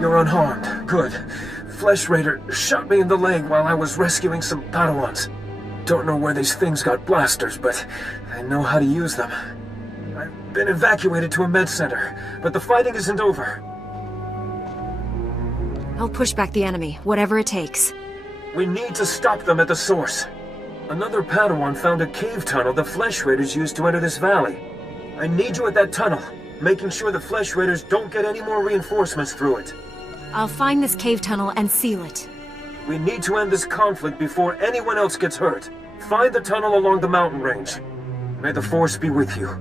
You're unharmed. Good. Flesh Raider shot me in the leg while I was rescuing some Padawans. Don't know where these things got blasters, but I know how to use them. I've been evacuated to a med center, but the fighting isn't over. I'll push back the enemy, whatever it takes. We need to stop them at the source. Another Padawan found a cave tunnel the Flesh Raiders used to enter this valley. I need you at that tunnel, making sure the Flesh Raiders don't get any more reinforcements through it. I'll find this cave tunnel and seal it. We need to end this conflict before anyone else gets hurt. Find the tunnel along the mountain range. May the Force be with you.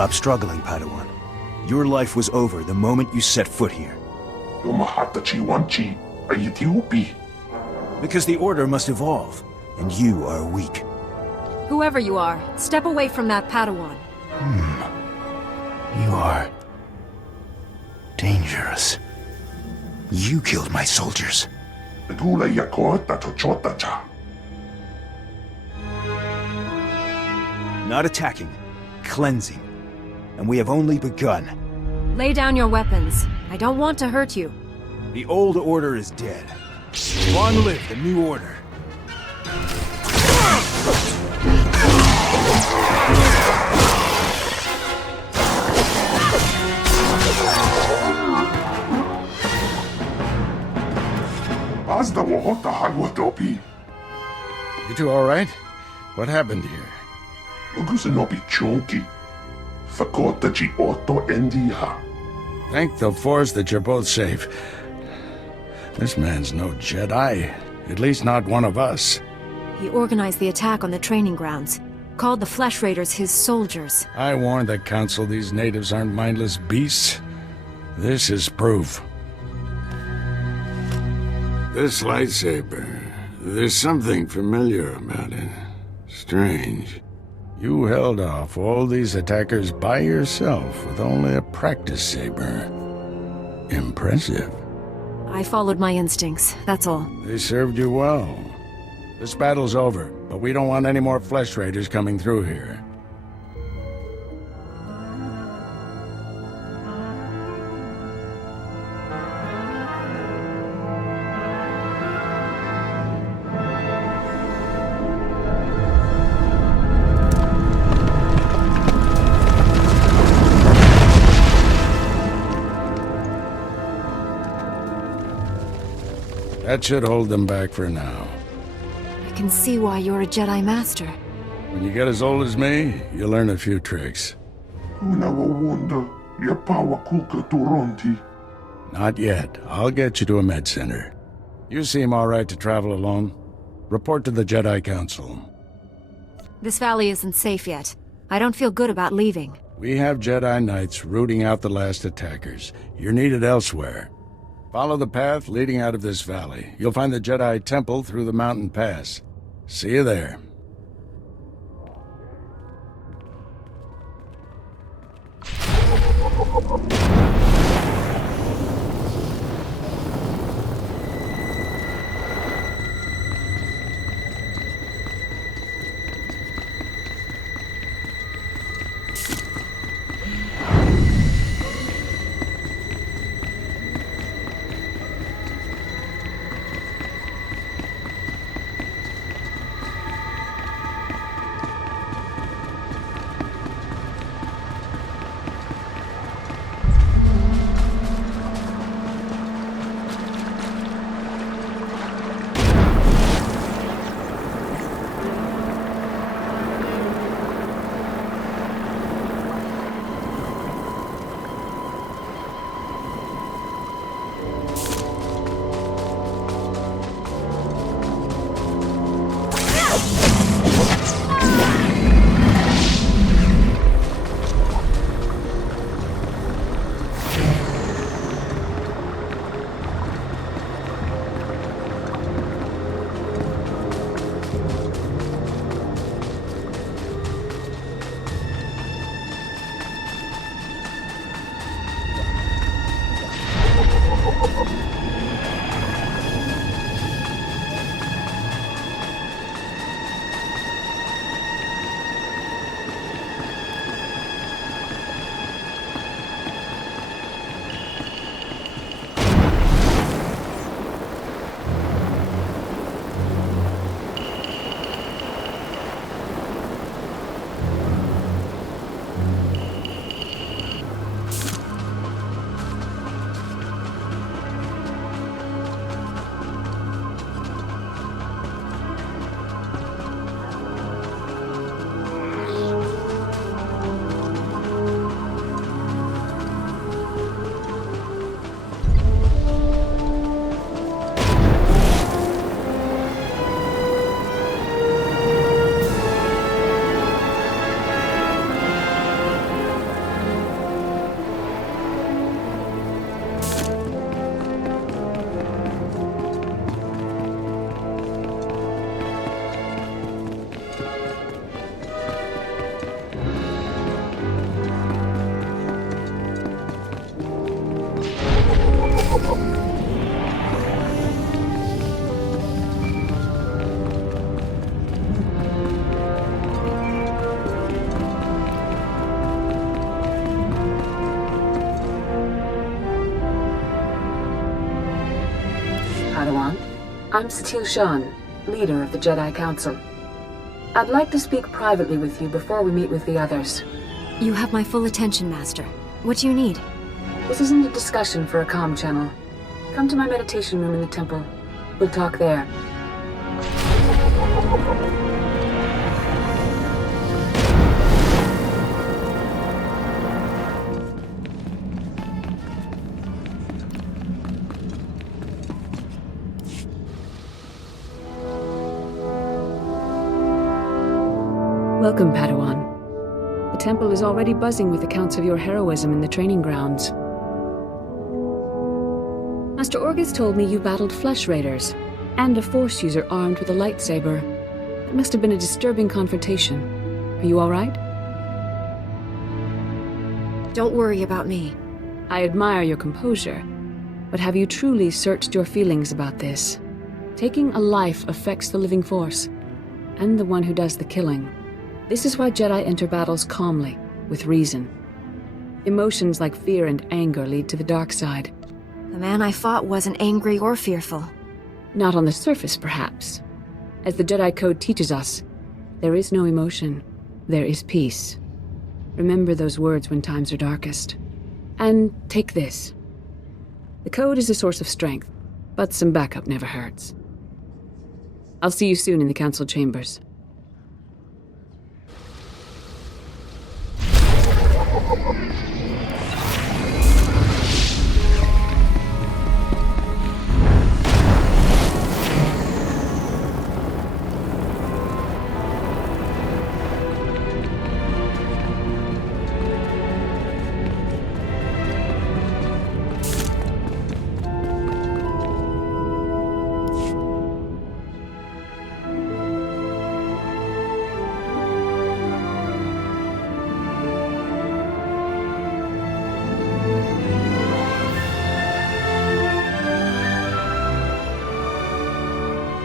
Stop struggling, Padawan. Your life was over the moment you set foot here. Because the Order must evolve, and you are weak. Whoever you are, step away from that Padawan. You are... dangerous. You killed my soldiers. Not attacking, cleansing. And we have only begun. Lay down your weapons. I don't want to hurt you. The old order is dead. Long live the new order. You two all right? What happened here? Thank the Force that you're both safe. This man's no Jedi. At least not one of us. He organized the attack on the training grounds. Called the Flesh Raiders his soldiers. I warned the Council these natives aren't mindless beasts. This is proof. This lightsaber, there's something familiar about it. Strange. You held off all these attackers by yourself with only a practice saber. Impressive. I followed my instincts, that's all. They served you well. This battle's over, but we don't want any more Flesh Raiders coming through here. That should hold them back for now. I can see why you're a Jedi Master. When you get as old as me, you learn a few tricks. Unawawunda, Yapawakuka Toronti. Not yet. I'll get you to a med center. You seem all right to travel alone. Report to the Jedi Council. This valley isn't safe yet. I don't feel good about leaving. We have Jedi Knights rooting out the last attackers. You're needed elsewhere. Follow the path leading out of this valley. You'll find the Jedi Temple through the mountain pass. See you there. Padawan. I'm Satil Shan, leader of the Jedi Council. I'd like to speak privately with you before we meet with the others. You have my full attention, Master. What do you need? This isn't a discussion for a comm channel. Come to my meditation room in the temple. We'll talk there. Welcome, Padawan. The temple is already buzzing with accounts of your heroism in the training grounds. Master Orgus told me you battled flesh raiders, and a Force user armed with a lightsaber. It must have been a disturbing confrontation. Are you all right? Don't worry about me. I admire your composure, but have you truly searched your feelings about this? Taking a life affects the living Force, and the one who does the killing. This is why Jedi enter battles calmly, with reason. Emotions like fear and anger lead to the dark side. The man I fought wasn't angry or fearful. Not on the surface, perhaps. As the Jedi Code teaches us, there is no emotion, there is peace. Remember those words when times are darkest. And take this. The Code is a source of strength, but some backup never hurts. I'll see you soon in the Council chambers.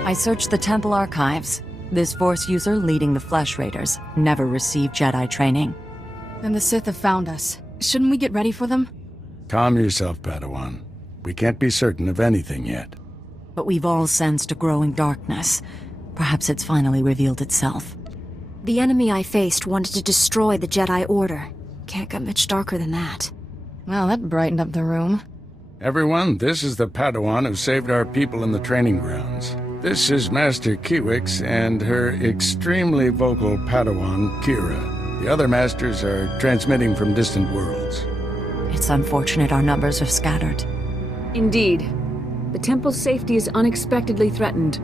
I searched the temple archives. This Force user leading the Flesh Raiders never received Jedi training. Then the Sith have found us. Shouldn't we get ready for them? Calm yourself, Padawan. We can't be certain of anything yet. But we've all sensed a growing darkness. Perhaps it's finally revealed itself. The enemy I faced wanted to destroy the Jedi Order. Can't get much darker than that. Well, that brightened up the room. Everyone, this is the Padawan who saved our people in the training grounds. This is Master Kiwix and her extremely vocal Padawan, Kira. The other masters are transmitting from distant worlds. It's unfortunate our numbers are scattered. Indeed. The temple's safety is unexpectedly threatened.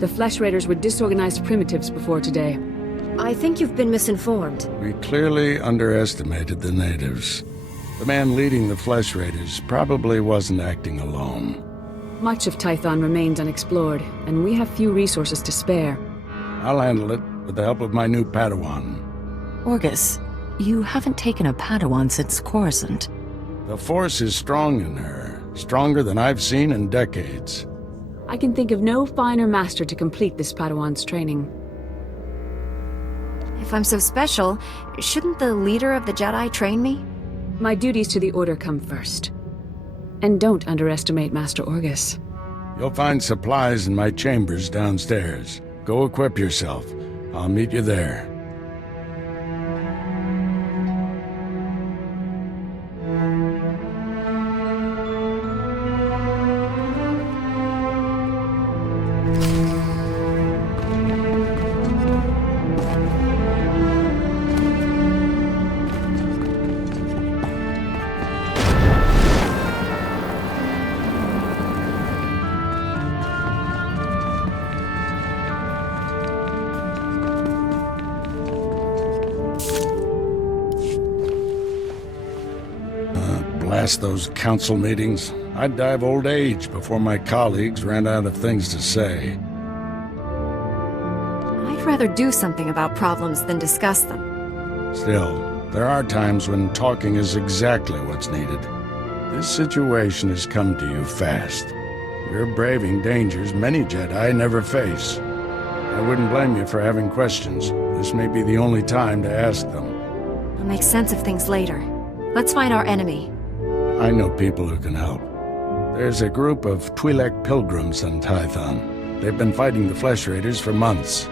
The Flesh Raiders were disorganized primitives before today. I think you've been misinformed. We clearly underestimated the natives. The man leading the Flesh Raiders probably wasn't acting alone. Much of Tython remains unexplored, and we have few resources to spare. I'll handle it with the help of my new Padawan. Orgus, you haven't taken a Padawan since Coruscant. The Force is strong in her, stronger than I've seen in decades. I can think of no finer master to complete this Padawan's training. If I'm so special, shouldn't the leader of the Jedi train me? My duties to the Order come first. And don't underestimate Master Orgus. You'll find supplies in my chambers downstairs. Go equip yourself. I'll meet you there. Blast those council meetings. I'd die of old age before my colleagues ran out of things to say. I'd rather do something about problems than discuss them. Still, there are times when talking is exactly what's needed. This situation has come to you fast. You're braving dangers many Jedi never face. I wouldn't blame you for having questions. This may be the only time to ask them. I'll make sense of things later. Let's find our enemy. I know people who can help. There's a group of Twi'lek pilgrims on Tython. They've been fighting the Flesh Raiders for months.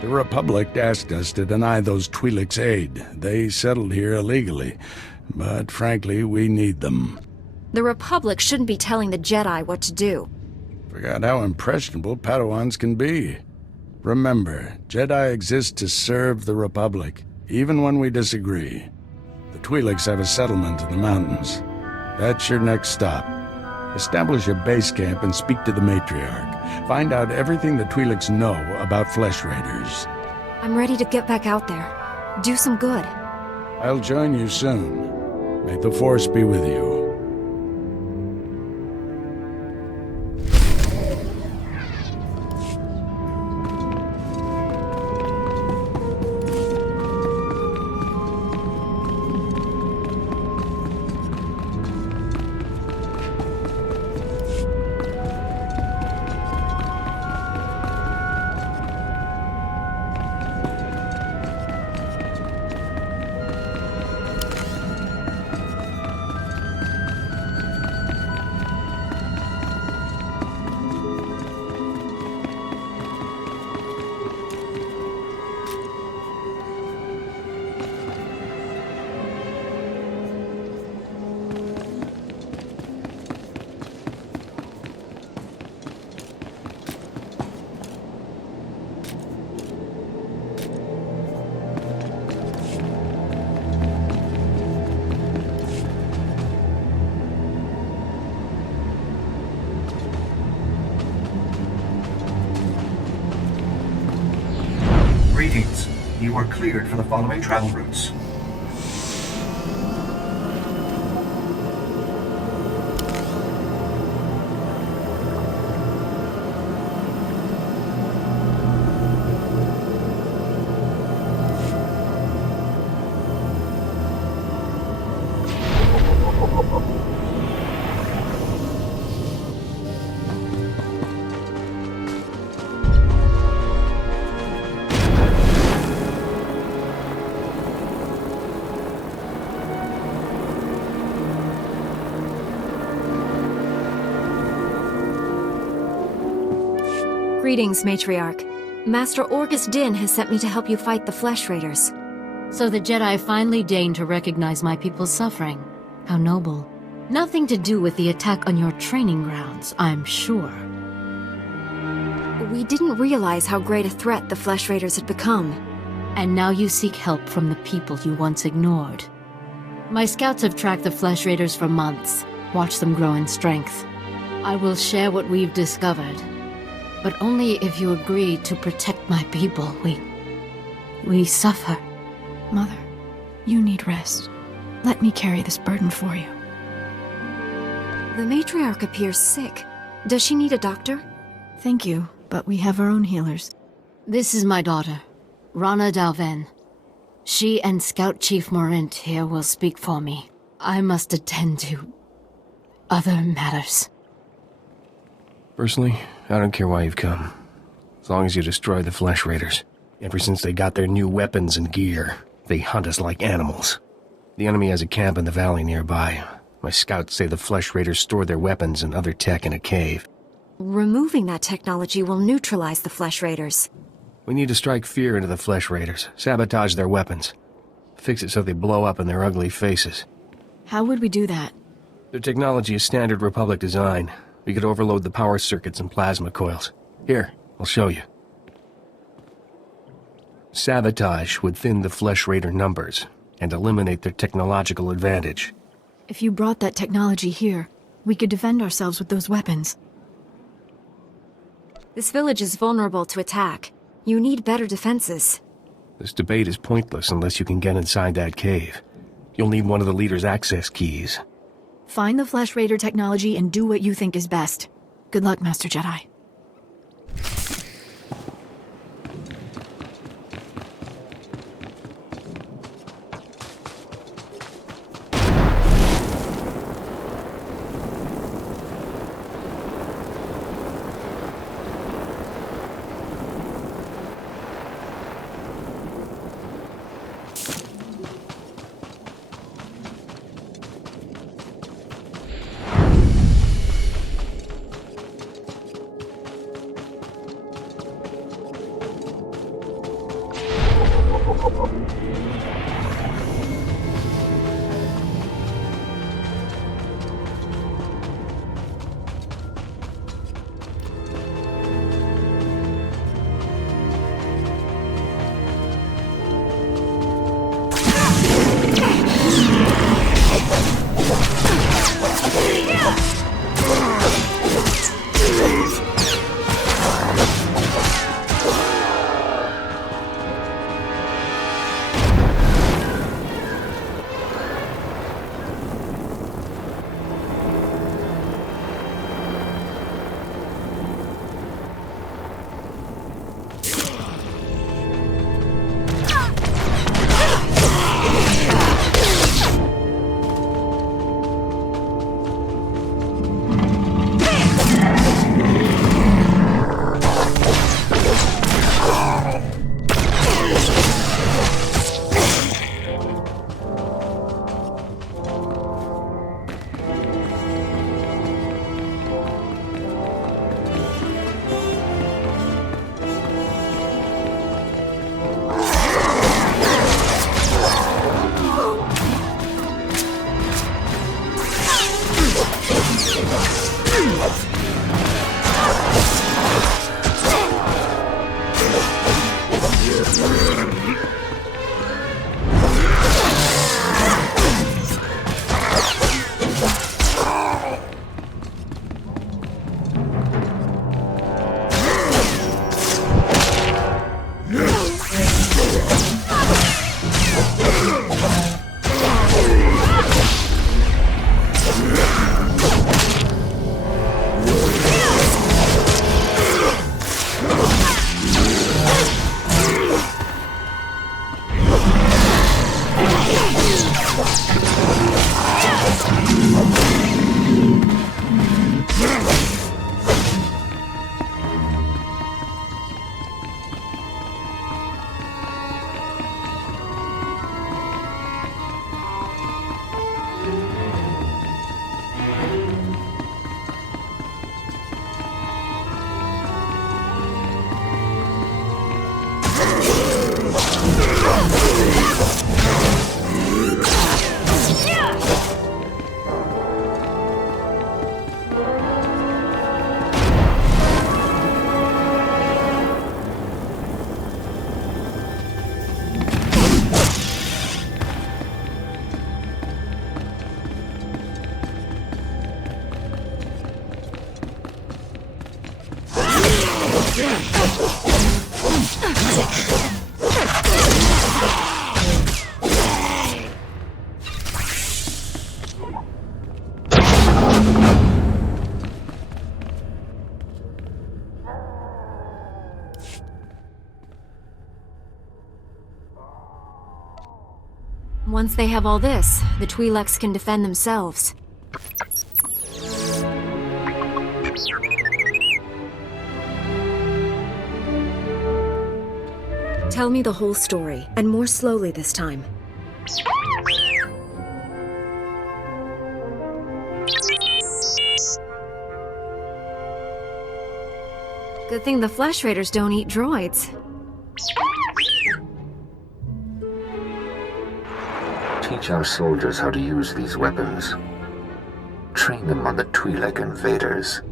The Republic asked us to deny those Twi'lek's aid. They settled here illegally, but frankly, we need them. The Republic shouldn't be telling the Jedi what to do. Forgot how impressionable Padawans can be. Remember, Jedi exist to serve the Republic, even when we disagree. The Twi'leks have a settlement in the mountains. That's your next stop. Establish a base camp and speak to the matriarch. Find out everything the Twi'leks know about Flesh Raiders. I'm ready to get back out there. Do some good. I'll join you soon. May the Force be with you. Greetings. You are cleared for the following travel routes. Greetings, Matriarch. Master Orgus Din has sent me to help you fight the Flesh Raiders. So the Jedi finally deigned to recognize my people's suffering. How noble. Nothing to do with the attack on your training grounds, I'm sure. We didn't realize how great a threat the Flesh Raiders had become. And now you seek help from the people you once ignored. My scouts have tracked the Flesh Raiders for months, watched them grow in strength. I will share what we've discovered, but only if you agree to protect my people. We suffer. Mother, you need rest. Let me carry this burden for you. The Matriarch appears sick. Does she need a doctor? Thank you, but we have our own healers. This is my daughter, Rana Dalven. She and Scout Chief Morint here will speak for me. I must attend to other matters. Personally, I don't care why you've come. As long as you destroy the Flesh Raiders. Ever since they got their new weapons and gear, they hunt us like animals. The enemy has a camp in the valley nearby. My scouts say the Flesh Raiders store their weapons and other tech in a cave. Removing that technology will neutralize the Flesh Raiders. We need to strike fear into the Flesh Raiders, sabotage their weapons. Fix it so they blow up in their ugly faces. How would we do that? Their technology is standard Republic design. We could overload the power circuits and plasma coils. Here, I'll show you. Sabotage would thin the Flesh Raider numbers and eliminate their technological advantage. If you brought that technology here, we could defend ourselves with those weapons. This village is vulnerable to attack. You need better defenses. This debate is pointless unless you can get inside that cave. You'll need one of the leader's access keys. Find the Flesh Raider technology and do what you think is best. Good luck, Master Jedi. Once they have all this, the Twi'leks can defend themselves. Tell me the whole story, and more slowly this time. Good thing the Flesh Raiders don't eat droids. Teach our soldiers how to use these weapons. Train them on the Twi'lek invaders.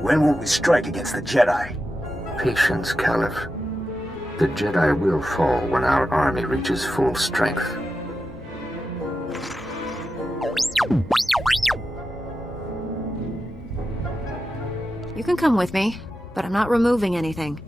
When will we strike against the Jedi? Patience, Caliph. The Jedi will fall when our army reaches full strength. You can come with me, but I'm not removing anything.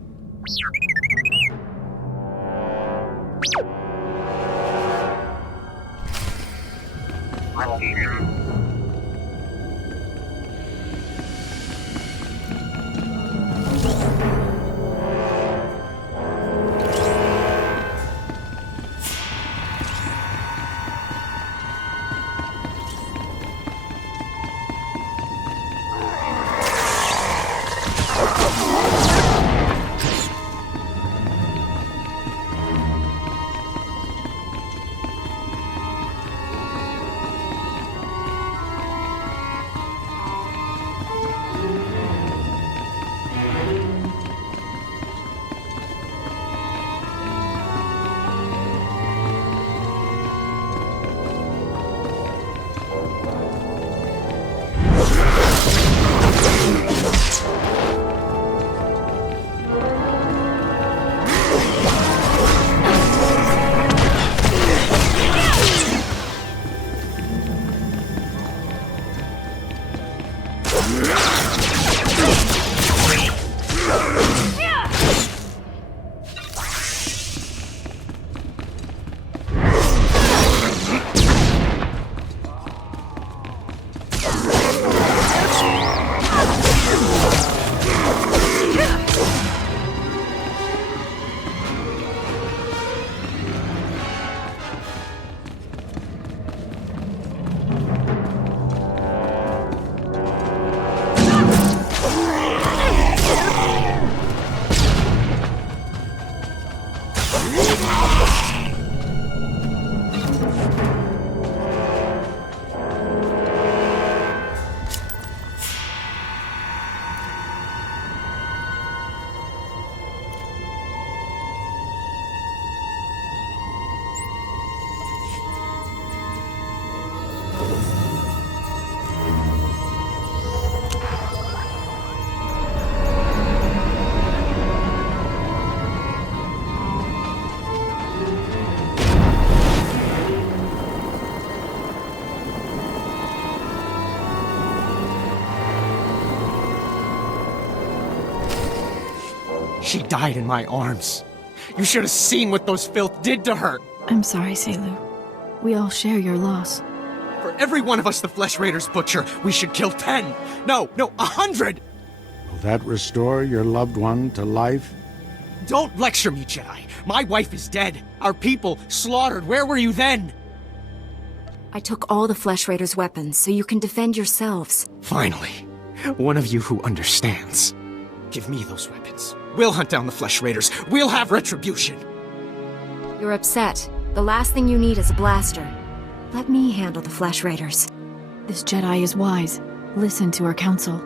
She died in my arms. You should have seen what those filth did to her. I'm sorry, Selu. We all share your loss. For every one of us the Flesh Raiders butcher, we should kill 10. No, 100! Will that restore your loved one to life? Don't lecture me, Jedi. My wife is dead. Our people slaughtered. Where were you then? I took all the Flesh Raiders' weapons so you can defend yourselves. Finally, one of you who understands. Give me those weapons. We'll hunt down the Flesh Raiders. We'll have retribution. You're upset. The last thing you need is a blaster. Let me handle the Flesh Raiders. This Jedi is wise. Listen to her counsel.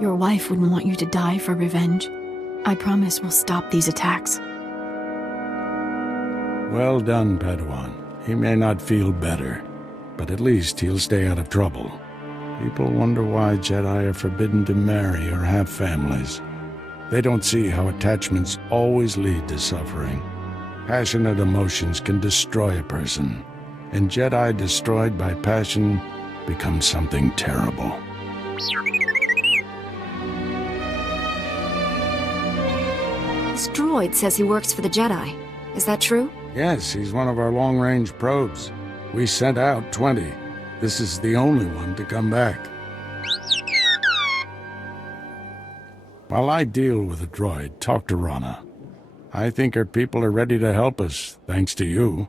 Your wife wouldn't want you to die for revenge. I promise we'll stop these attacks. Well done, Padawan. He may not feel better, but at least he'll stay out of trouble. People wonder why Jedi are forbidden to marry or have families. They don't see how attachments always lead to suffering. Passionate emotions can destroy a person, and Jedi destroyed by passion become something terrible. This droid says he works for the Jedi. Is that true? Yes, he's one of our long-range probes. We sent out 20. This is the only one to come back. While I deal with the droid, talk to Rana. I think our people are ready to help us, thanks to you.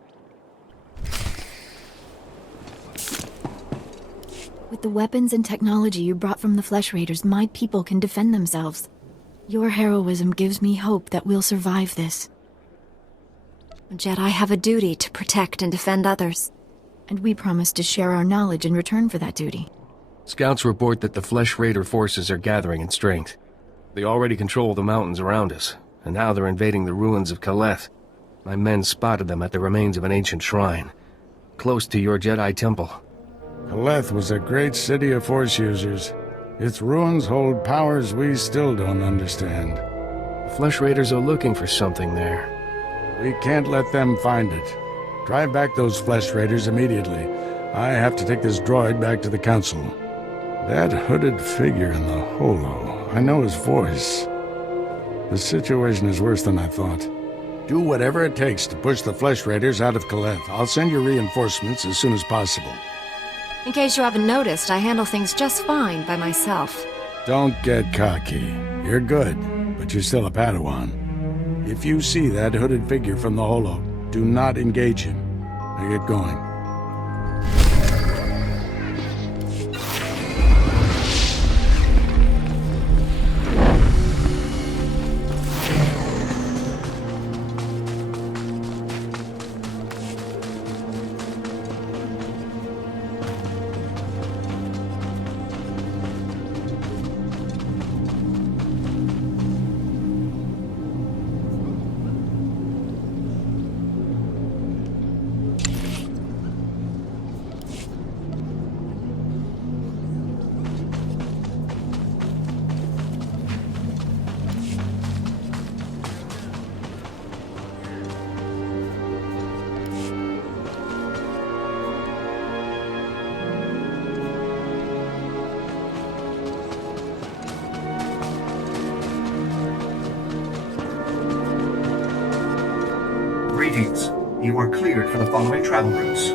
With the weapons and technology you brought from the Flesh Raiders, my people can defend themselves. Your heroism gives me hope that we'll survive this. Jedi have a duty to protect and defend others. And we promise to share our knowledge in return for that duty. Scouts report that the Flesh Raider forces are gathering in strength. They already control the mountains around us, and now they're invading the ruins of Kaleth. My men spotted them at the remains of an ancient shrine, close to your Jedi temple. Kaleth was a great city of Force users. Its ruins hold powers we still don't understand. The Flesh Raiders are looking for something there. We can't let them find it. Drive back those Flesh Raiders immediately. I have to take this droid back to the Council. That hooded figure in the holo, I know his voice. The situation is worse than I thought. Do whatever it takes to push the Flesh Raiders out of Kaleth. I'll send you reinforcements as soon as possible. In case you haven't noticed, I handle things just fine by myself. Don't get cocky. You're good, but you're still a Padawan. If you see that hooded figure from the holo, do not engage him. Now get going. Greetings. You are cleared for the following travel routes.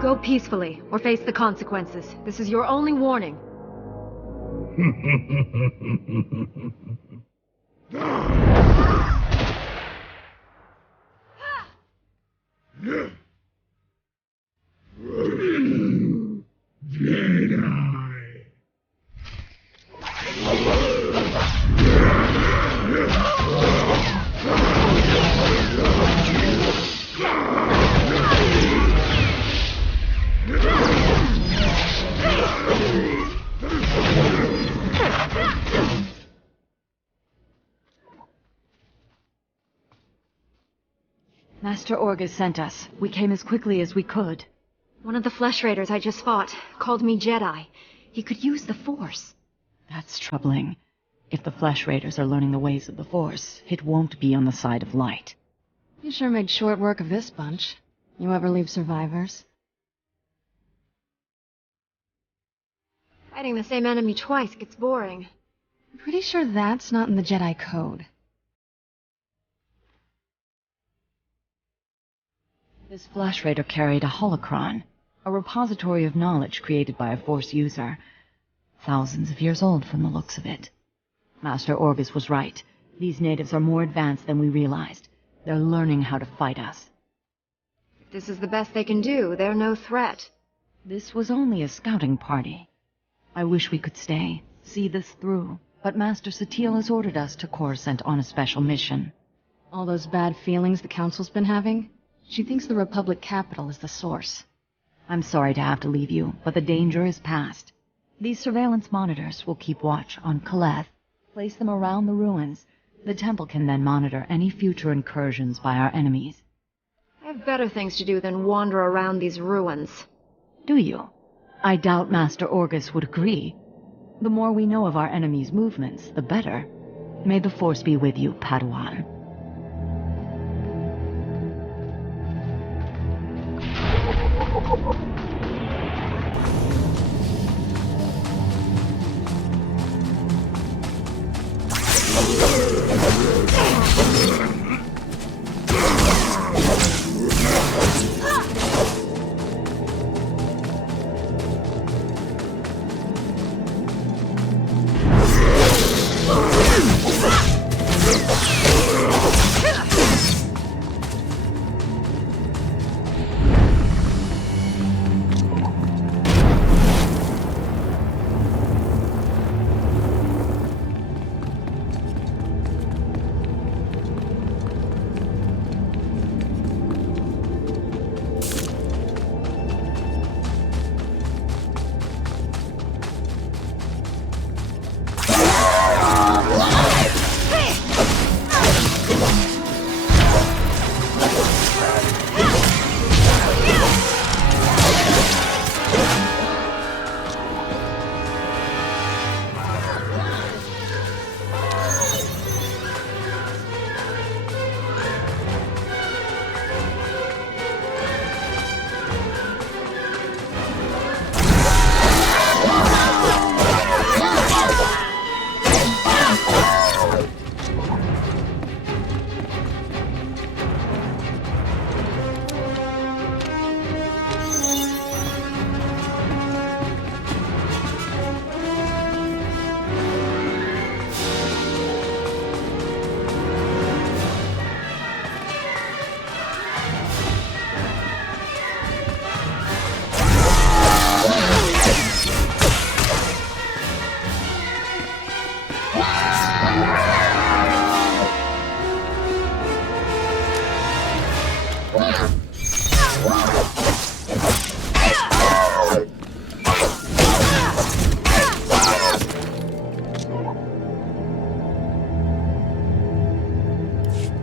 Go peacefully, or face the consequences. This is your only warning. Jedi. Master Orgus sent us. We came as quickly as we could. One of the Flesh Raiders I just fought called me Jedi. He could use the Force. That's troubling. If the Flesh Raiders are learning the ways of the Force, it won't be on the side of light. You sure made short work of this bunch. You ever leave survivors? Fighting the same enemy twice gets boring. I'm pretty sure that's not in the Jedi Code. This Flesh Raider carried a holocron, a repository of knowledge created by a Force user. Thousands of years old from the looks of it. Master Orgus was right. These natives are more advanced than we realized. They're learning how to fight us. If this is the best they can do, they're no threat. This was only a scouting party. I wish we could stay, see this through, but Master SWTOR has ordered us to Coruscant on a special mission. All those bad feelings the Council's been having? She thinks the Republic capital is the source. I'm sorry to have to leave you, but the danger is past. These surveillance monitors will keep watch on Kaleth. Place them around the ruins. The temple can then monitor any future incursions by our enemies. I have better things to do than wander around these ruins. Do you? I doubt Master Orgus would agree. The more we know of our enemies' movements, the better. May the Force be with you, Padawan.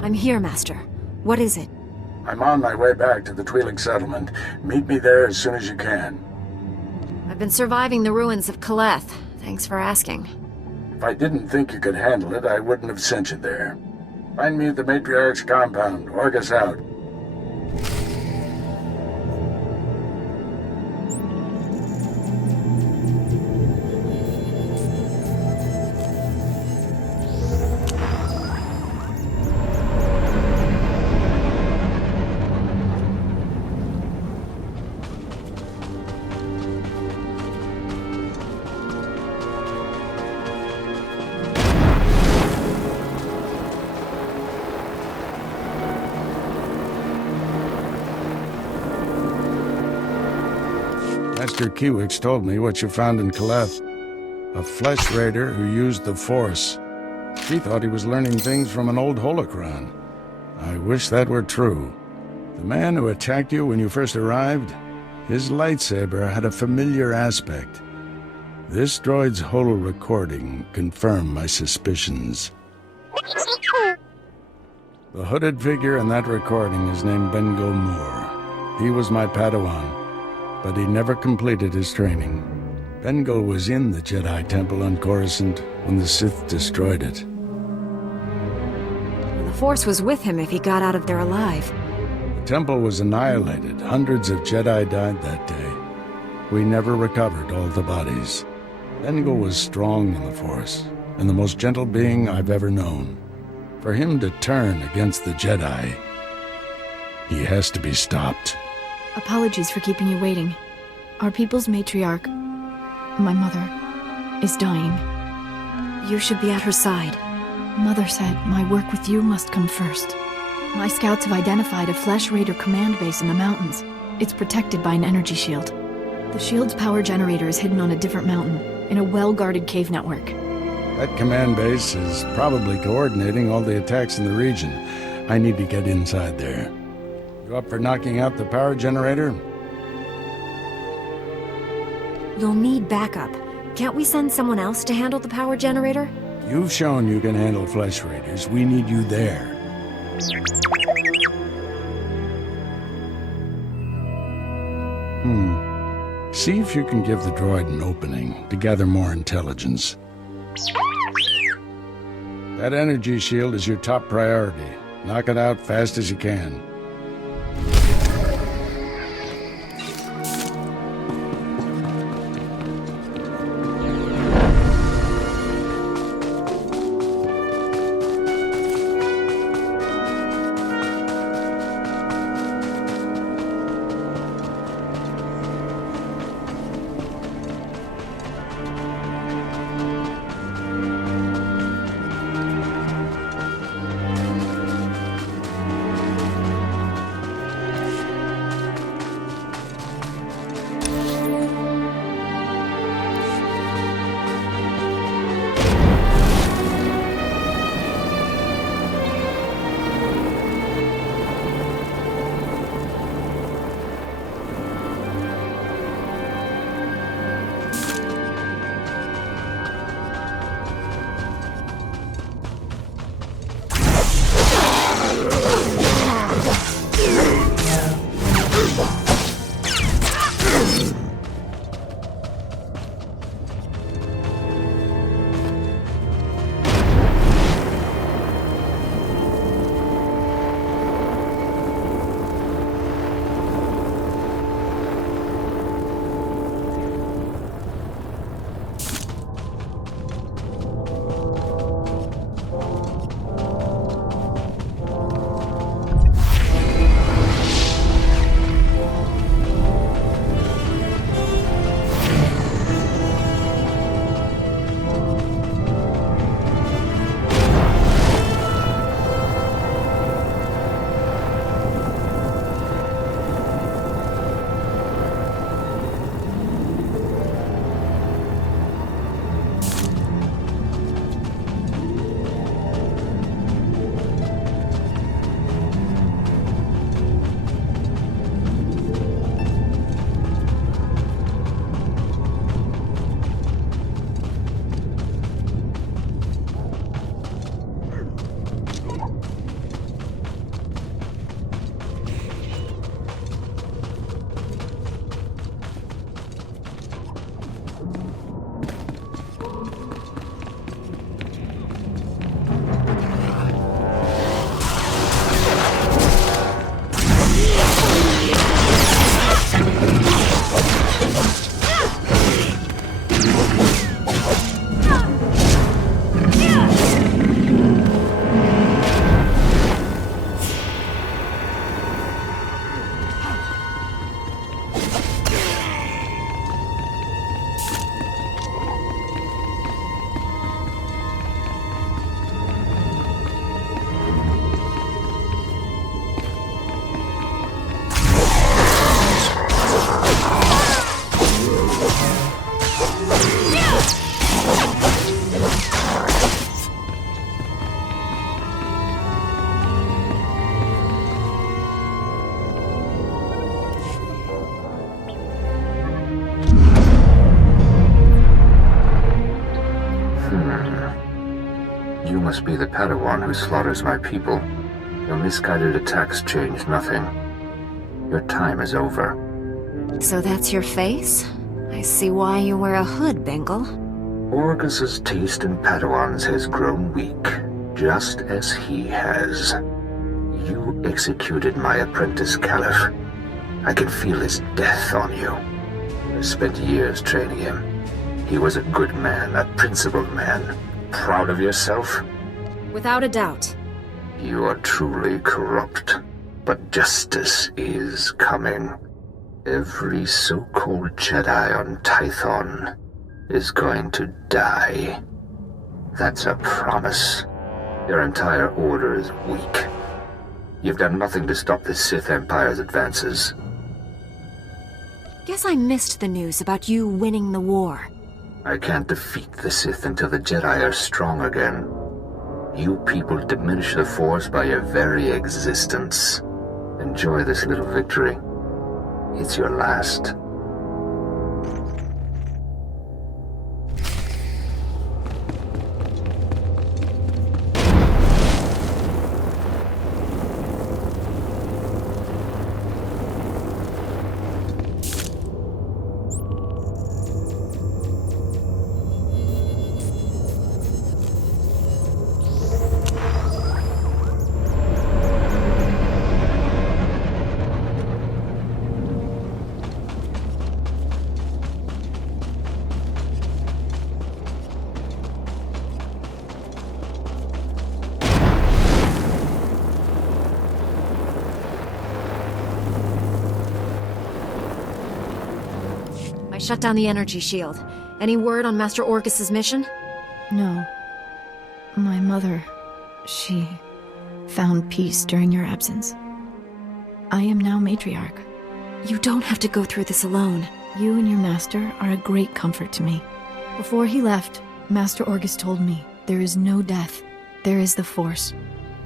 I'm here, Master. What is it? I'm on my way back to the Twi'lek settlement. Meet me there as soon as you can. I've been surviving the ruins of Kaleth. Thanks for asking. If I didn't think you could handle it, I wouldn't have sent you there. Find me at the Matriarch's compound. Orgus out. Master Kiwix told me what you found in Kaleth. A Flesh Raider who used the Force. She thought he was learning things from an old holocron. I wish that were true. The man who attacked you when you first arrived, his lightsaber had a familiar aspect. This droid's holo recording confirmed my suspicions. The hooded figure in that recording is named Bengo Moore. He was my Padawan, but he never completed his training. Bengo was in the Jedi Temple on Coruscant when the Sith destroyed it. The Force was with him if he got out of there alive. The temple was annihilated. Hundreds of Jedi died that day. We never recovered all the bodies. Bengo was strong in the Force, and the most gentle being I've ever known. For him to turn against the Jedi, he has to be stopped. Apologies for keeping you waiting. Our people's matriarch, my mother, is dying. You should be at her side. Mother said my work with you must come first. My scouts have identified a Flesh Raider command base in the mountains. It's protected by an energy shield. The shield's power generator is hidden on a different mountain, in a well-guarded cave network. That command base is probably coordinating all the attacks in the region. I need to get inside there. You up for knocking out the power generator? You'll need backup. Can't we send someone else to handle the power generator? You've shown you can handle Flesh Raiders. We need you there. See if you can give the droid an opening to gather more intelligence. That energy shield is your top priority. Knock it out fast as you can. You must be the Padawan who slaughters my people. Your misguided attacks changed nothing. Your time is over. So that's your face? I see why you wear a hood, Bengal. Orgus's taste in Padawans has grown weak, just as he has. You executed my apprentice Caliph. I can feel his death on you. I spent years training him. He was a good man, a principled man. Proud of yourself? Without a doubt. You are truly corrupt, but justice is coming. Every so-called Jedi on Tython is going to die. That's a promise. Your entire order is weak. You've done nothing to stop the Sith Empire's advances. Guess I missed the news about you winning the war. I can't defeat the Sith until the Jedi are strong again. You people diminish the Force by your very existence. Enjoy this little victory. It's your last. I shut down the energy shield. Any word on Master Orgus's mission? No. My mother, she found peace during your absence. I am now matriarch. You don't have to go through this alone. You and your master are a great comfort to me. Before he left, Master Orgus told me there is no death. There is the Force.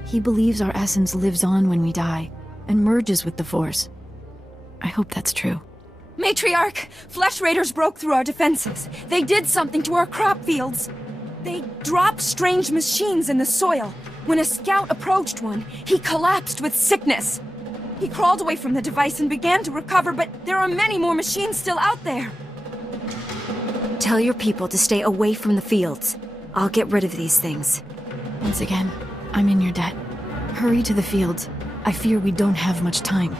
He believes our essence lives on when we die and merges with the Force. I hope that's true. Matriarch! Flesh Raiders broke through our defenses. They did something to our crop fields. They dropped strange machines in the soil. When a scout approached one, he collapsed with sickness. He crawled away from the device and began to recover, but there are many more machines still out there. Tell your people to stay away from the fields. I'll get rid of these things. Once again, I'm in your debt. Hurry to the fields. I fear we don't have much time.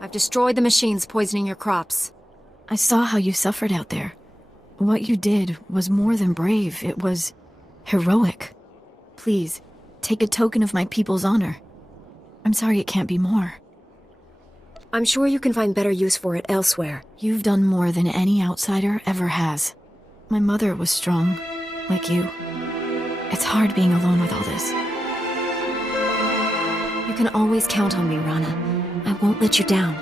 I've destroyed the machines poisoning your crops. I saw how you suffered out there. What you did was more than brave. It was heroic. Please, take a token of my people's honor. I'm sorry it can't be more. I'm sure you can find better use for it elsewhere. You've done more than any outsider ever has. My mother was strong, like you. It's hard being alone with all this. You can always count on me, Rana. I won't let you down.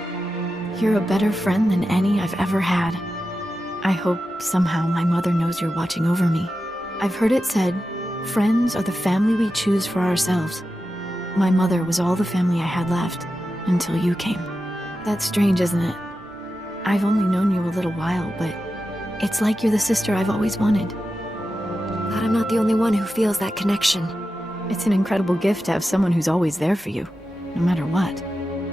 You're a better friend than any I've ever had. I hope somehow my mother knows you're watching over me. I've heard it said, friends are the family we choose for ourselves. My mother was all the family I had left, until you came. That's strange, isn't it? I've only known you a little while, but it's like you're the sister I've always wanted. Glad I'm not the only one who feels that connection. It's an incredible gift to have someone who's always there for you, no matter what.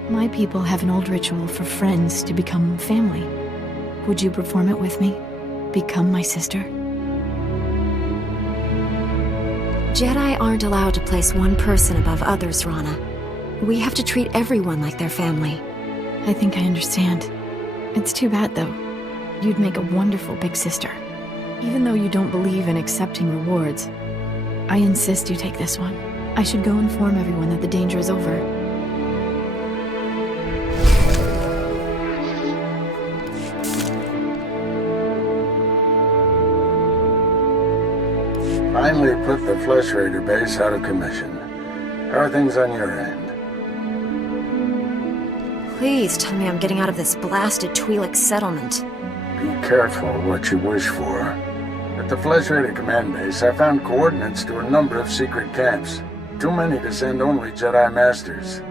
My people have an old ritual for friends to become family. Would you perform it with me? Become my sister? Jedi aren't allowed to place one person above others, Rana. We have to treat everyone like their family. I think I understand. It's too bad, though. You'd make a wonderful big sister. Even though you don't believe in accepting rewards, I insist you take this one. I should go inform everyone that the danger is over. Finally put the Flesh Raider base out of commission. How are things on your end? Please tell me I'm getting out of this blasted Twi'lek settlement. Be careful what you wish for. At the Flesh Raider command base, I found coordinates to a number of secret camps. Too many to send only Jedi Masters.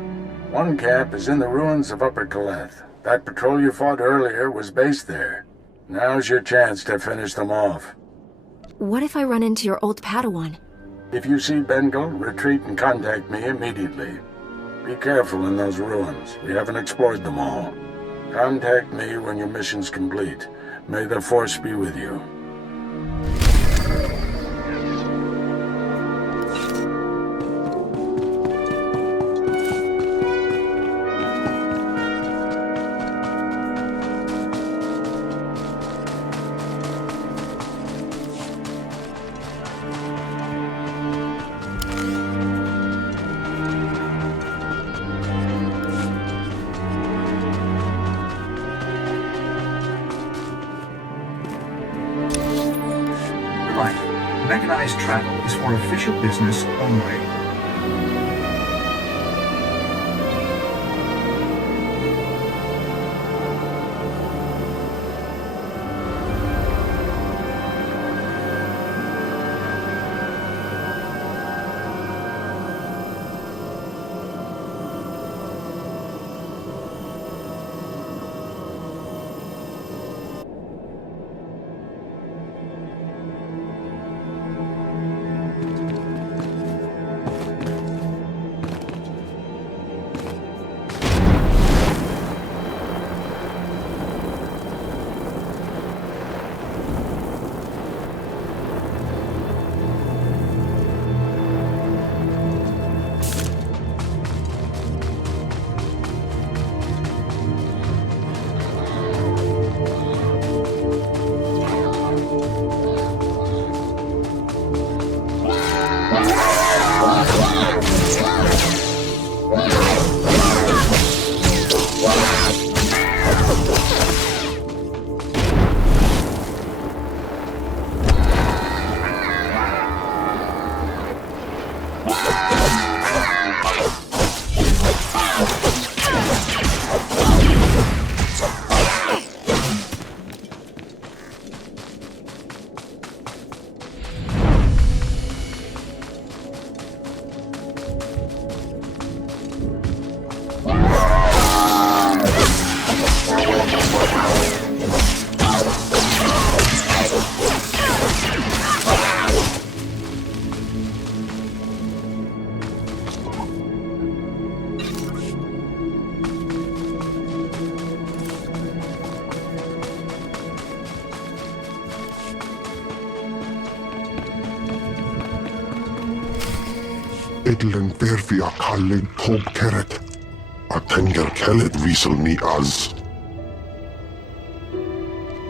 One camp is in the ruins of Upper Kaleth. That patrol you fought earlier was based there. Now's your chance to finish them off. What if I run into your old Padawan? If you see Bengal, retreat and contact me immediately. Be careful in those ruins. We haven't explored them all. Contact me when your mission's complete. May the Force be with you. Mechanized travel is for official business only. Edlen verfia kallig tog keret. Atenger kellet visel ni az.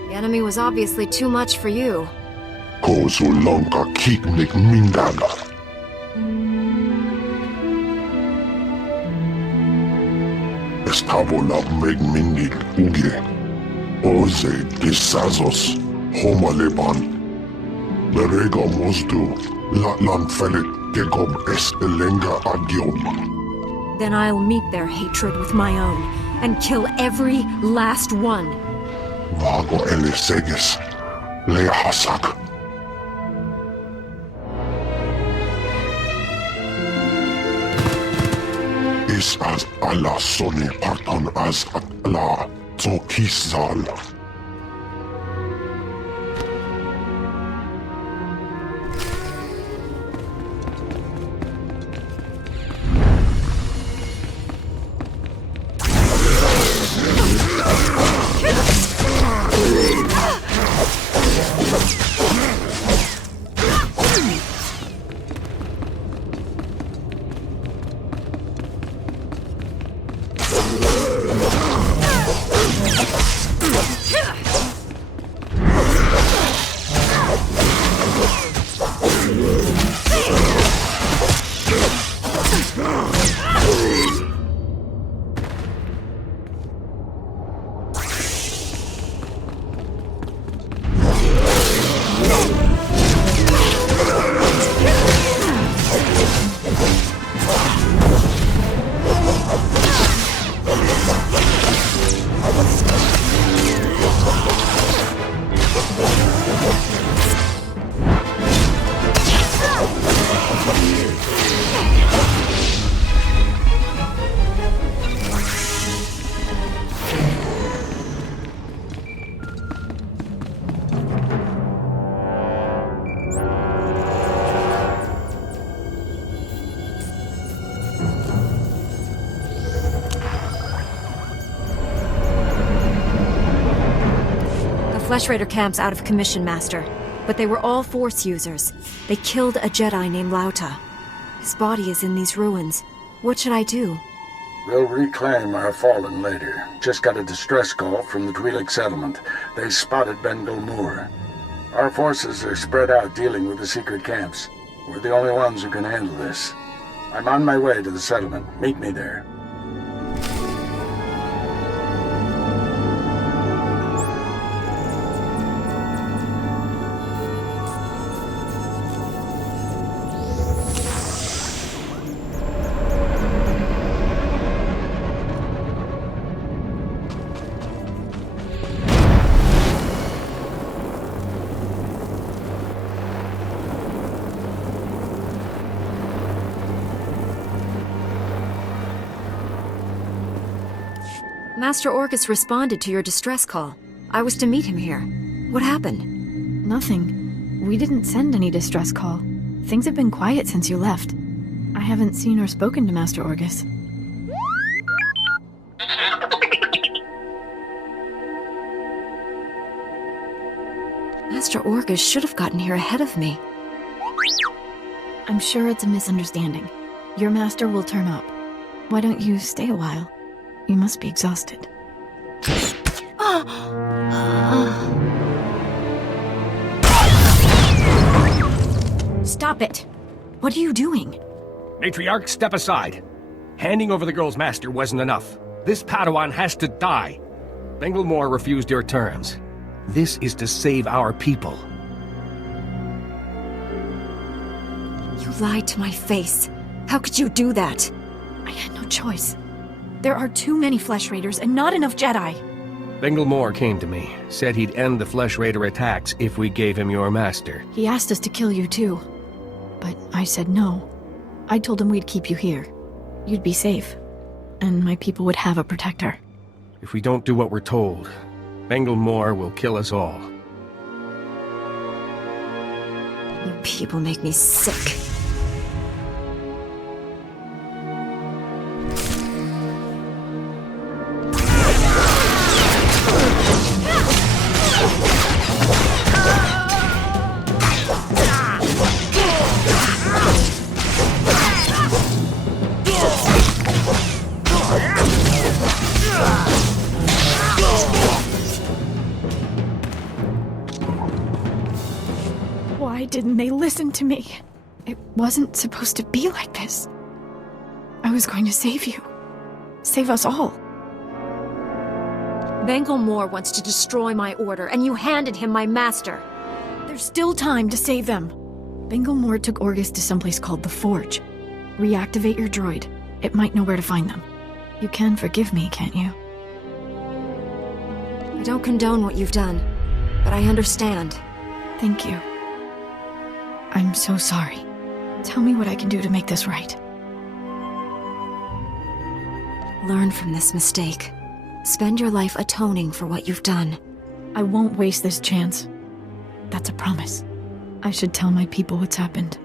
The enemy was obviously too much for you. Kozu lonka kiknik mindaga. Estavola meg mindik uge. Oze gisazos homaleban. Berega mozdu latlan felit gegob elenga agiom. Then I'll meet their hatred with my own, and kill every last one. Vago eleseges, le hasak. Is as Allah soni parton as Allah zokizal. Flesh Raider camp's out of commission, Master. But they were all Force users. They killed a Jedi named Lauta. His body is in these ruins. What should I do? We'll reclaim our fallen later. Just got a distress call from the Twi'lek settlement. They spotted Bengal Moor. Our forces are spread out dealing with the secret camps. We're the only ones who can handle this. I'm on my way to the settlement. Meet me there. Master Orgus responded to your distress call. I was to meet him here. What happened? Nothing. We didn't send any distress call. Things have been quiet since you left. I haven't seen or spoken to Master Orgus. Master Orgus should have gotten here ahead of me. I'm sure it's a misunderstanding. Your master will turn up. Why don't you stay a while? You must be exhausted. Stop it! What are you doing? Matriarch, step aside. Handing over the girl's master wasn't enough. This Padawan has to die. Bengal Moor refused your terms. This is to save our people. You lied to my face. How could you do that? I had no choice. There are too many Flesh Raiders and not enough Jedi. Bengal Moor came to me, said he'd end the Flesh Raider attacks if we gave him your master. He asked us to kill you too. But I said no. I told him we'd keep you here. You'd be safe. And my people would have a protector. If we don't do what we're told, Bengal Moor will kill us all. You people make me sick. Why didn't they listen to me? It wasn't supposed to be like this. I was going to save you. Save us all. Bengal Moor wants to destroy my order, and you handed him my master. There's still time to save them. Bengal Moor took Orgus to someplace called the Forge. Reactivate your droid. It might know where to find them. You can forgive me, can't you? I don't condone what you've done, but I understand. Thank you. I'm so sorry. Tell me what I can do to make this right. Learn from this mistake. Spend your life atoning for what you've done. I won't waste this chance. That's a promise. I should tell my people what's happened.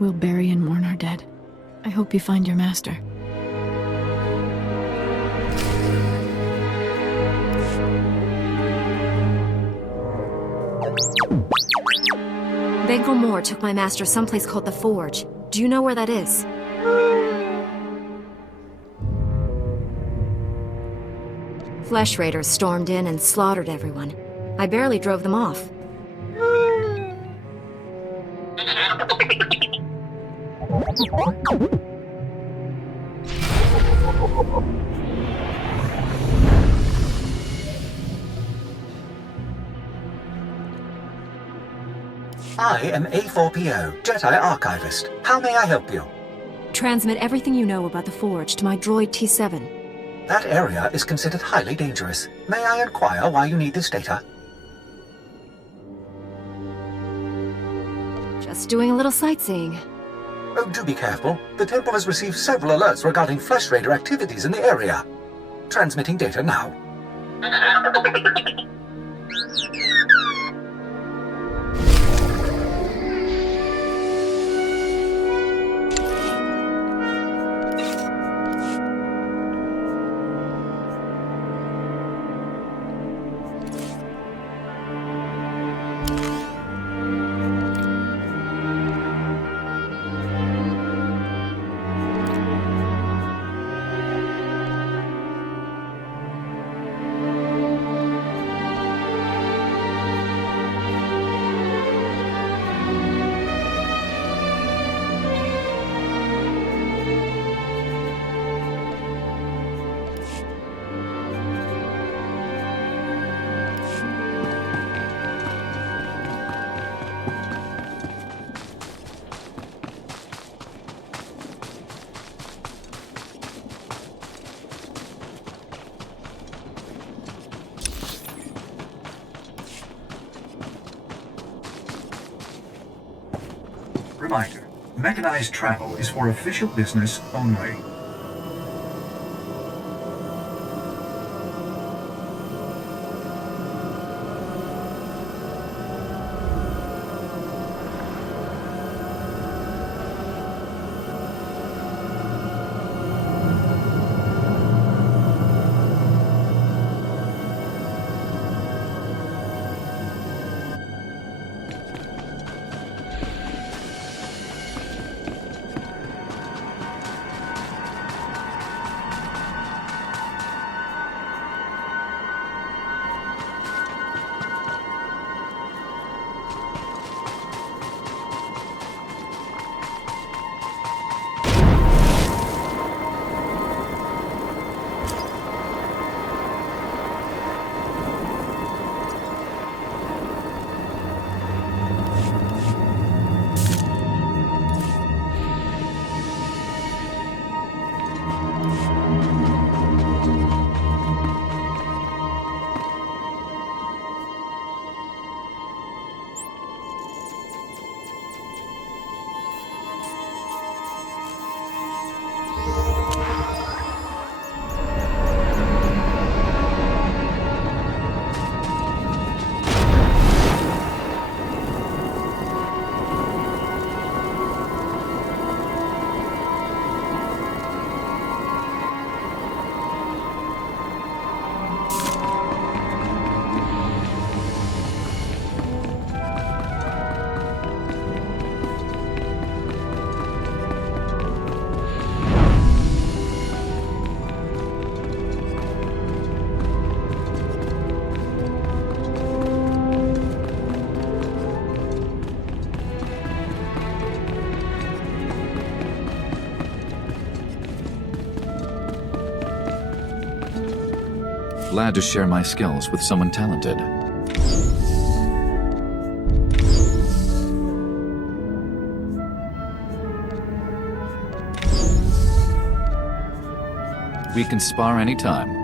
We'll bury and mourn our dead. I hope you find your master. Bengal Moor took my master someplace called the Forge. Do you know where that is? Flesh Raiders stormed in and slaughtered everyone. I barely drove them off. I am A4PO, Jedi Archivist. How may I help you? Transmit everything you know about the Forge to my droid T7. That area is considered highly dangerous. May I inquire why you need this data? Just doing a little sightseeing. Oh, do be careful. The temple has received several alerts regarding Flesh Raider activities in the area. Transmitting data now. reminder, mechanized travel is for official business only. Glad to share my skills with someone talented. We can spar anytime.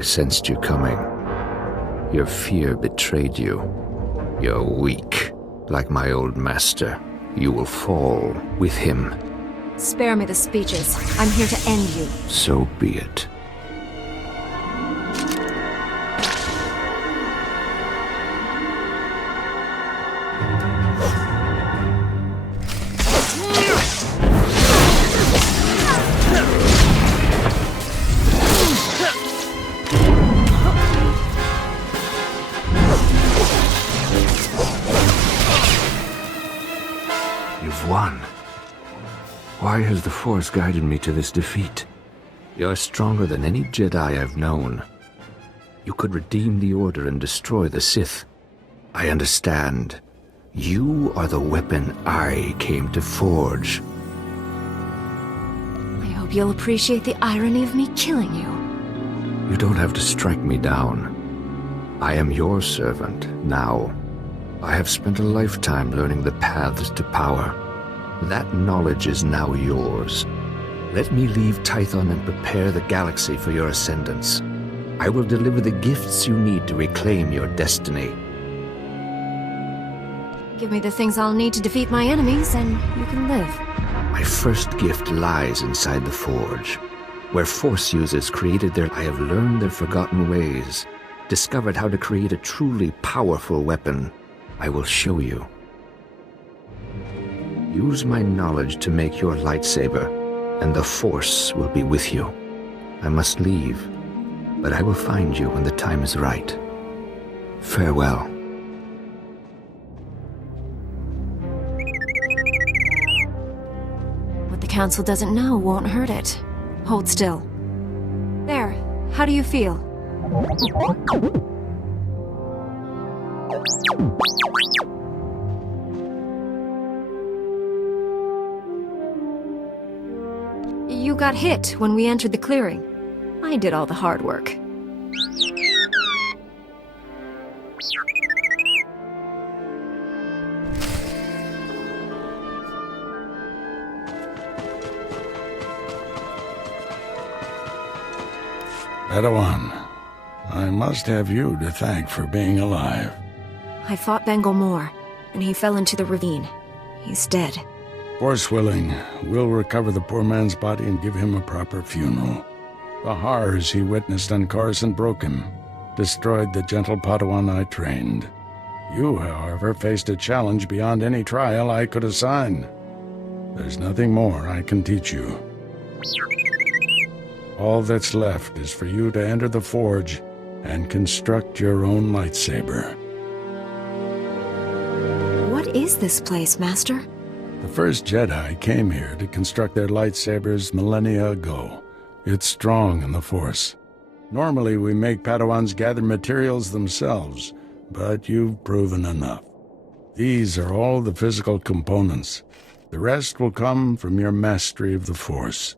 I sensed you coming. Your fear betrayed you. You're weak. Like my old master, you will fall with him. Spare me the speeches. I'm here to end you. So be it. Won. Why has the Force guided me to this defeat? You're stronger than any Jedi I've known. You could redeem the Order and destroy the Sith. I understand. You are the weapon I came to forge. I hope you'll appreciate the irony of me killing you. You don't have to strike me down. I am your servant now. I have spent a lifetime learning the paths to power. That knowledge is now yours. Let me leave Tython and prepare the galaxy for your ascendance. I will deliver the gifts you need to reclaim your destiny. Give me the things I'll need to defeat my enemies, and you can live. My first gift lies inside the Forge, where Force users created I have learned their forgotten ways, discovered how to create a truly powerful weapon. I will show you. Use my knowledge to make your lightsaber, and the Force will be with you. I must leave, but I will find you when the time is right. Farewell. What the Council doesn't know won't hurt it. Hold still. There. How do you feel? You got hit when we entered the clearing. I did all the hard work. Padawan, I must have you to thank for being alive. I fought Bengal Moore, and he fell into the ravine. He's dead. Force willing, we'll recover the poor man's body and give him a proper funeral. The horrors he witnessed on Coruscant broke him, destroyed the gentle Padawan I trained. You, however, faced a challenge beyond any trial I could assign. There's nothing more I can teach you. All that's left is for you to enter the Forge and construct your own lightsaber. What is this place, Master? The first Jedi came here to construct their lightsabers millennia ago. It's strong in the Force. Normally we make Padawans gather materials themselves, but you've proven enough. These are all the physical components. The rest will come from your mastery of the Force.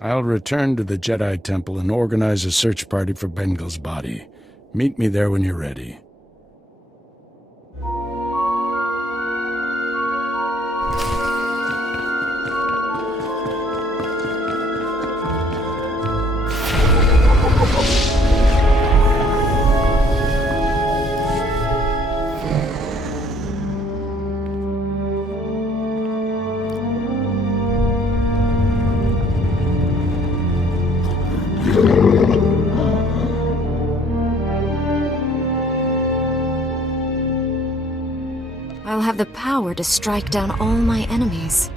I'll return to the Jedi Temple and organize a search party for Bengal's body. Meet me there when you're ready. I'll have the power to strike down all my enemies.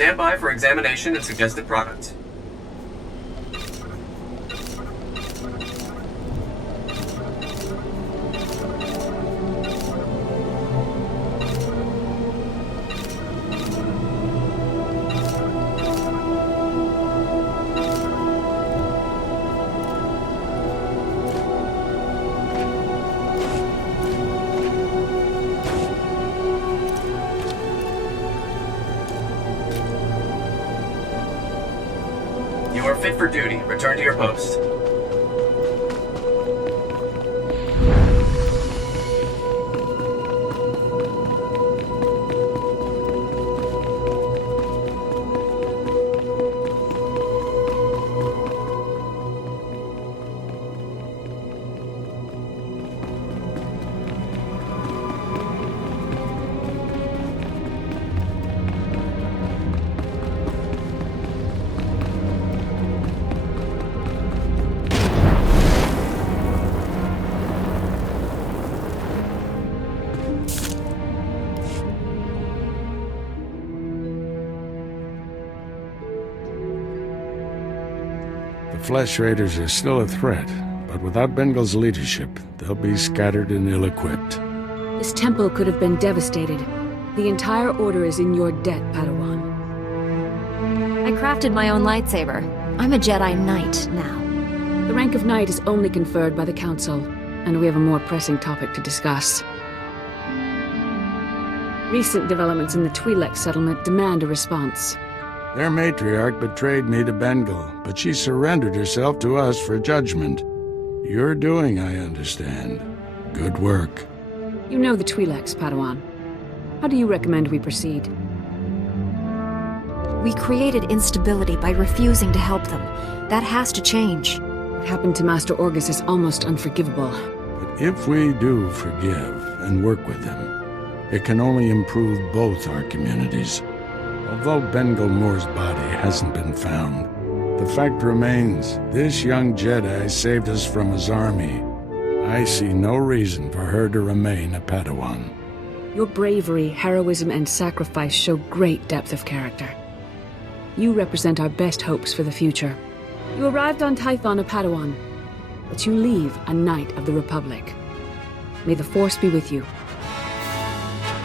Stand by for examination and suggested product. You are fit for duty. Return to your post. The Flesh Raiders are still a threat, but without Bengal's leadership, they'll be scattered and ill-equipped. This temple could have been devastated. The entire order is in your debt, Padawan. I crafted my own lightsaber. I'm a Jedi Knight now. The rank of Knight is only conferred by the Council, and we have a more pressing topic to discuss. Recent developments in the Twi'lek settlement demand a response. Their matriarch betrayed me to Bengal, but she surrendered herself to us for judgment. You're doing, I understand. Good work. You know the Twi'leks, Padawan. How do you recommend we proceed? We created instability by refusing to help them. That has to change. What happened to Master Orgus is almost unforgivable. But if we do forgive and work with them, it can only improve both our communities. Although Bengal Moore's body hasn't been found, the fact remains, this young Jedi saved us from his army. I see no reason for her to remain a Padawan. Your bravery, heroism, and sacrifice show great depth of character. You represent our best hopes for the future. You arrived on Tython a Padawan, but you leave a Knight of the Republic. May the Force be with you.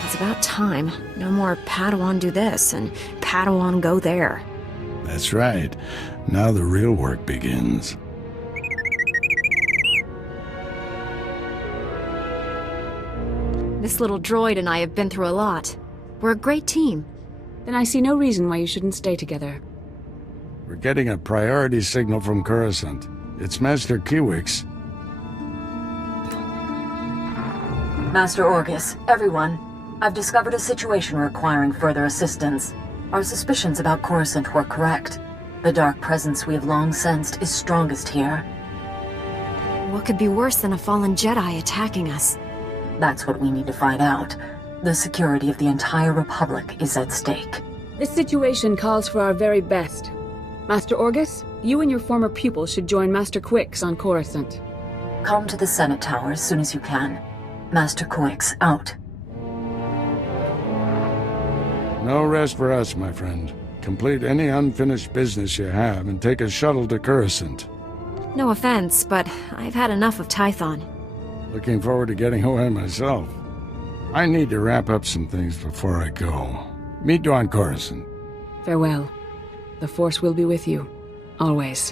It's about time. No more Padawan do this and Padawan go there. That's right. Now the real work begins. This little droid and I have been through a lot. We're a great team. Then I see no reason why you shouldn't stay together. We're getting a priority signal from Coruscant. It's Master Kiwix. Master Orgus, everyone. I've discovered a situation requiring further assistance. Our suspicions about Coruscant were correct. The dark presence we have long sensed is strongest here. What could be worse than a fallen Jedi attacking us? That's what we need to find out. The security of the entire Republic is at stake. This situation calls for our very best. Master Orgus, you and your former pupil should join Master Quix on Coruscant. Come to the Senate Tower as soon as you can. Master Quix, out. No rest for us, my friend. Complete any unfinished business you have and take a shuttle to Coruscant. No offense, but I've had enough of Tython. Looking forward to getting away myself. I need to wrap up some things before I go. Meet you on Coruscant. Farewell. The Force will be with you. Always.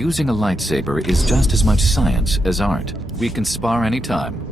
Using a lightsaber is just as much science as art. We can spar anytime.